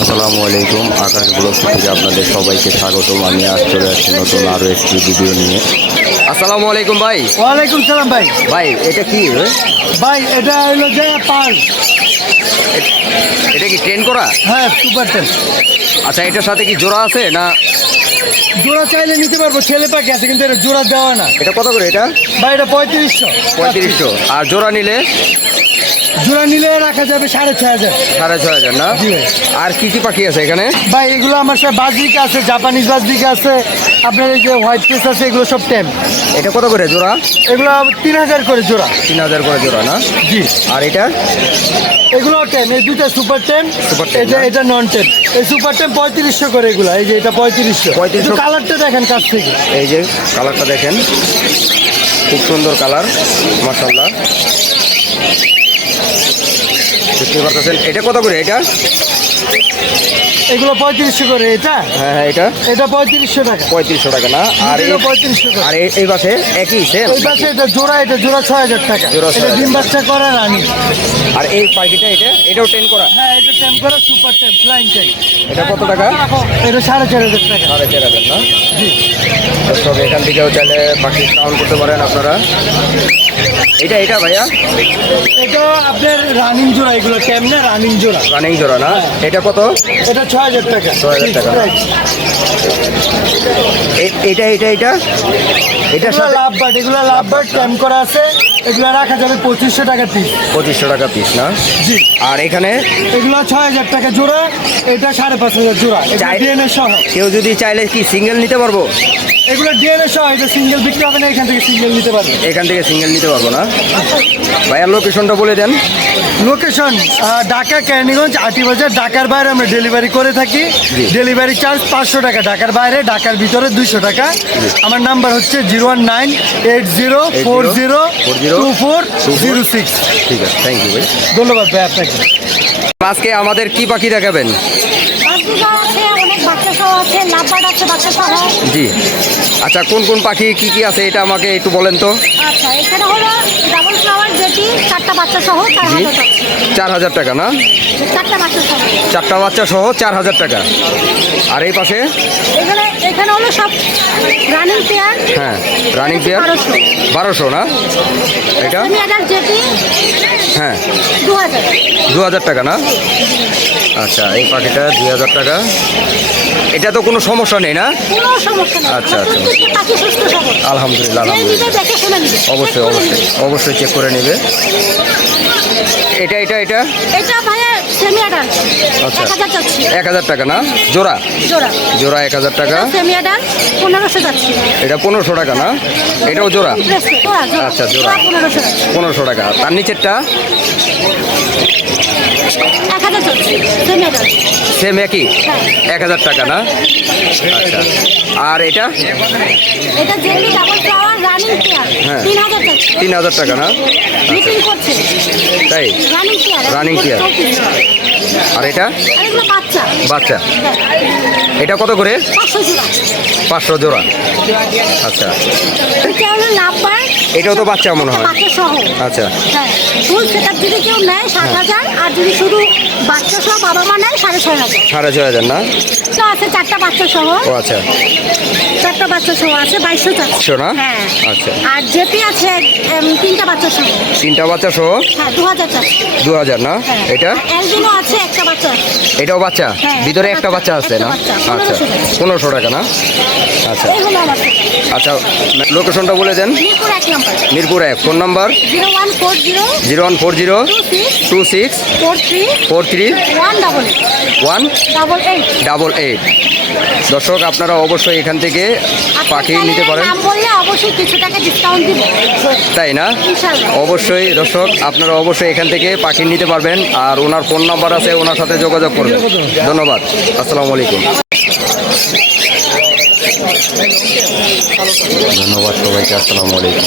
আসসালামু আলাইকুম। আকাশ ব্লগ থেকে আপনাদের সবাইকে স্বাগতম। আমি আজ চলে আসছি নতুন আরও একটি ভিডিও নিয়ে। আসসালামু আলাইকুম ভাই। ওয়ালাইকুম সালাম ভাই। ভাই এটা কি ভাই এটা হলো যে পাল। এটা কি ট্রেন করা? হ্যাঁ, সুপার টেন। আচ্ছা, এটার সাথে কি জোড়া আছে না? জোড়া চাইলে নিতে পারবো, ছেলে পাখি আছে কিন্তু এটা জোড়া দেওয়া না। এটা কত করে এটা? ভাই এটা 3500। 3500। আর জোড়া নিলে? জোড়া নিলে রাখা যাবে 6500। 6500 না? জি ভাই। আর কি কি পাখি আছে এখানে? ভাই এগুলো আমার সব বাজরিকা আছে, জাপানিজ বাজরিকা আছে, আপনার এই যে হোয়াইট ফেস আছে, এগুলো সব টেম। এটা কত করে জোড়া? এগুলো 3000 করে জোড়া। 3000 করে জোড়া না? জি। আর এটা? এগুলো টেম, এই দুটো সুপার টেম। সুপার টেম এটা এটা নন টেম। এই সুপার টেম 3500 করে এগুলো। এই যে এটা 3500। 3500। কালারটা দেখেন কাছ থেকে। এই যে কালারটা দেখেন, খুব সুন্দর কালার, মাশাআল্লাহ। দেখতে পাচ্ছেন। এটা কত করে এটা? এগুলো 3500 করে। এটা হ্যাঁ হ্যাঁ, এটা 3500 টাকা। 3500 টাকা না? আর এই 3500 টাকা। আর এই পাশে একই সেম? এই পাশে এটা জোড়া 6000 টাকা। জোড়া এটা 6000 ডিম বাচ্চা করে রানি। আর এই পাখিটা এটাও টেন করা? হ্যাঁ, এটা টেম করা সুপার টেম ফ্লাইং টেম। এটা কত টাকা? এটা 4500 টাকা। 4500 না? জি। দর্শক এখান থেকেও চাইলে পাখি কাউন্ট করতে পারেন আপনারা। এটা ভাইয়া এটা আপনার রানিং জোড়া, এগুলো টেম না, রানিং জোড়া। রানিং জোড়া না? এটা কত? এটা 6000 টাকা। 6000 টাকা। এটা এটার সাথে লাভ বার্ড, এগুলো লাভ বার্ড টেম করা আছে। এগুলো রাখা যাবে 2500 টাকা পিস। 2500 টাকা পিস না? জি। আর এখানে এগুলো 6000 টাকা জোড়া। এটা 5500 জোড়া। এটা ডিএনএ সহ। কেউ যদি চাইলে কি সিঙ্গেল নিতে পারবো? এগুলো ডিএনএ সহ। এটা সিঙ্গেল বিক্রি হবে না, এখান থেকে সিঙ্গেল নিতে পারবে। এখান থেকে সিঙ্গেল নিতে পারবো না? ভাইয়ার লোকেশনটা বলে দেন। লোকেশন ঢাকা কেরানীগঞ্জ আটিবাজার। ঢাকার বাইরে আমরা ডেলিভারি করে থাকি। জি। ডেলিভারি চার্জ 500 টাকা। ঢাকার বাইরে, ঢাকার ভিতরে 200 টাকা। আমার নাম্বার হচ্ছে 01980402406। ঠিক আছে, থ্যাংক ইউ ভাই। ধন্যবাদ ভাই আপনাকে। আজকে আমাদের কি পাখি দেখাবেন? বাজরিকা আছে, অনেক বাচ্চা সহ আছে, লাভবার্ড আছে বাচ্চা সহ। জি। আচ্ছা, কোন কোন পাখি কি আছে এটা আমাকে একটু বলেন তো। আচ্ছা, এখানে হলো ডাবল ফ্লাওয়ার যেটি 4টা বাচ্চা সহ জি। 4000 টাকা। 4000 টাকা না? 4টা বাচ্চা সহ। 4টা বাচ্চা সহ 4000 টাকা। আর এই পাশে? এখানে হলো সব রানিং পেয়ার। হ্যাঁ, রানিং পেয়ার 1200 না? এটা? সেমি অ্যাডাল্ট যেটি হ্যাঁ, 2000। 2000 টাকা না? আচ্ছা, এই পাখিটা 2000 টাকা। এটা তো কোনো সমস্যা নেই না? কোনো সমস্যা নেই। আচ্ছা, আমার আচ্ছা। প্রত্যেকটা পাখি সুস্থ সবল। আলহামদুলিল্লাহ, যে আলহামদুলিল্লাহ। নিবে দেখে শুনে নিবে। অবশ্যই চেক করে অবশ্যই নিবে। অবশ্যই চেক করে নেবে। এটা এটা ভাইয়া সেমি অ্যাডাল্ট। আচ্ছা। 1000 যাচ্ছে 1000 টাকা না? জোড়া জোড়া। জোড়া 1000 টাকা। সেমি অ্যাডাল্ট 1500 যাচ্ছে। এটা 1500 টাকা না? এটাও জোড়া? জোড়া আচ্ছা, জোড়া। 1500 যাচ্ছে। 1500 টাকা। তার নিচেরটা? 1000 যাচ্ছে সেমি অ্যাডাল্ট। সেম একই? হ্যাঁ। 1000 টাকা না? আচ্ছা। আর এটা? এটা jelly double flower running pair হ্যাঁ। 3000 যাচ্ছে। 3000 টাকা না? মিটিং করছে। তাই? Running pair. Running pair. আর এটা? আর এগুলো বাচ্চা। বাচ্চা। হ্যাঁ। এটা কত করে? 500 জোড়া। 500 জোড়া। আচ্ছা। এটা হলো লাভবার। এটাও তো বাচ্চা মনে হয়? বাচ্চা সহ। আচ্ছা। হ্যাঁ। ফুল সেটআপ যদি কেউ নেয় 7000, আর যদি শুধু বাচ্চা সহ বাবা মা নেয় 6500। 6500 না? তো আছে 4টা বাচ্চা সহ। ও আচ্ছা। 4টা বাচ্চা সহ আছে 2200 টাকা। 2200 না? হ্যাঁ। আচ্ছা। আর জেপি আছে 3টা বাচ্চা সহ। 3টা বাচ্চা সহ হ্যাঁ 2000 টাকা। 2000 না? হ্যাঁ। এটা? অ্যালবিনো আছে একটা বাচ্চা। এটাও বাচ্চা? হ্যাঁ, ভিতরে একটা একটা বাচ্চা আছে একটা না? বাচ্চা, আচ্ছা, 1500 টাকা না? আচ্ছা এই হলো আমার থেকে। আচ্ছা, লোকেশনটা বলে দেন। মিরপুর 1 নম্বর। মিরপুর 1। Phone number? 0140 0140 26 26 43 43 188 188। দর্শক আপনারা অবশ্যই এখান থেকে পাখি নিতে পারেন। নাম বললে অবশ্যই কিছু টাকা ডিসকাউন্ট দিব। তাই না? ইনশাআল্লাহ। অবশ্যই দর্শক আপনারা অবশ্যই এখান থেকে পাখি নিতে পারবেন। আর ওনার ফোন নাম্বার আছে, ওনার সাথে যোগাযোগ করবেন। ধন্যবাদ। আসসালামু আলাইকুম। ধন্যবাদ সবাইকে। আসসালামু আলাইকুম।